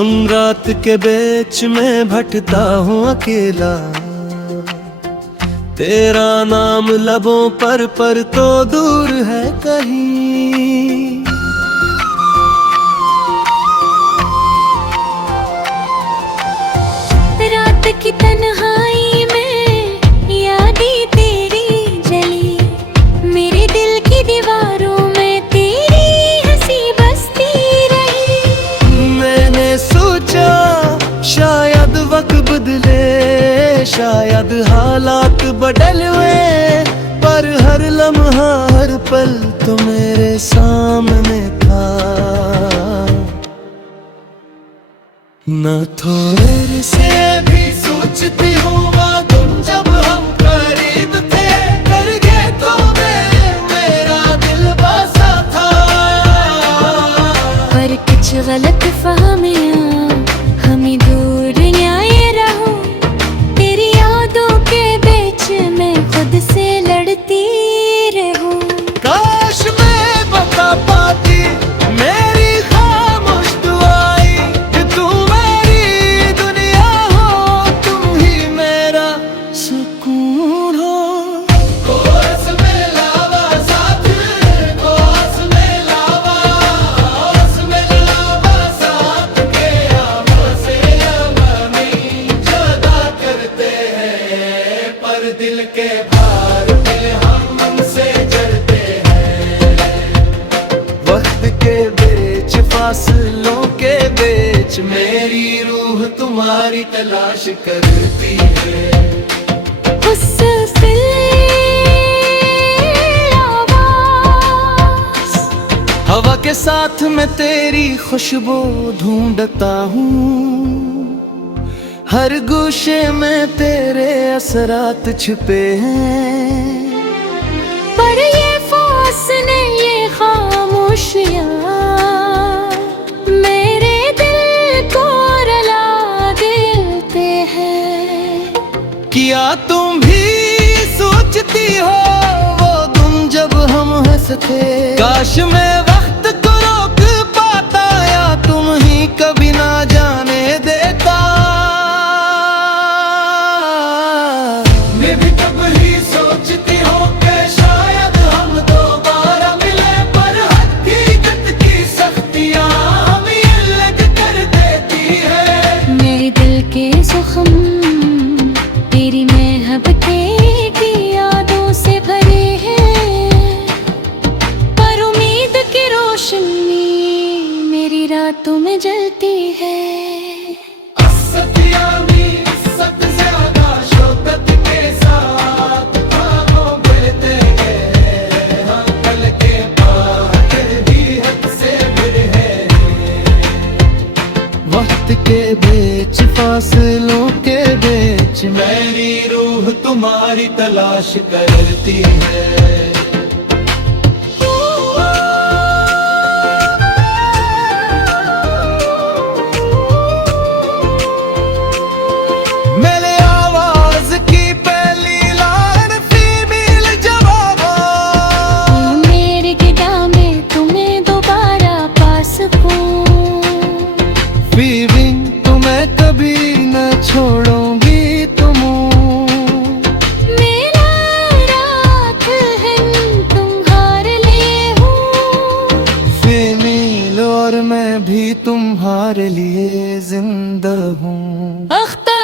सुन रात के बीच में भटता हूँ अकेला, तेरा नाम लबों पर तो दूर है कहीं। रात की तन्हाई में यादें तेरी जली, मेरे दिल की दीवारों में तेरी हंसी बसती रही। मैंने सोचा शायद वक्त बदले, शायद हालात बदल हुए, पर हर लम्हा हर पल तो मेरे सामने था। न थोड़े से भी सोचती हूँ तुम जब हम करीब थे, कर गए तो मेरा दिल बसा था। पर कुछ गलत फहमियाँ हमें दूर न्याय रहो, तेरी यादों के बीच में खुद से लड़ती रहूं। काश मैं बता पाती मेरी खामोश दुआई, कि तू मेरी दुनिया हो, तुम ही मेरा सुकून हो। कोस में लावा साथ, कोस में लावा, कोस में लावा साथ के आवा से नहीं जुदा करते हैं, पर दिल के भार पे हम उनसे जड़ते हैं। वक्त के बीच फासलों के बीच मेरी रूह तुम्हारी तलाश करती है। उस आवाज़ हवा के साथ मैं तेरी खुशबू ढूंढता हूँ, हर गोशे में तेरे असरात छिपे हैं। पर ये फासले ये खामोशियाँ मेरे दिल को रुला देते हैं। किया तुम भी सोचती हो वो तुम जब हम हंसते, काश मैं वक्त को रोक पाता या तुम ही कभी ना जाने देता। मैं भी कभी सोचती हूँ कि शायद हम दोबारा मिले, पर हकीकत की सख्तियाँ हमें अलग कर देती है। मेरे दिल के ज़ख्म तेरी महबतें की यादों से भरे हैं, पर उम्मीद की रोशनी मेरी रातों में जलती है। वक्त के बीच फासलों के बीच मेरी रूह तुम्हारी तलाश करती है। मेरे आवाज की पहली लाइन फीमेल जवाब, मेरे गिटा में तुम्हें दोबारा पा सकूं। फीलिंग तुम्हें कभी न छोड़ूंगी तुम, मेरा रात है तुम्हारे लिए हूँ। फीमेल और मैं भी तुम्हारे लिए जिंदा हूँ। अख्तर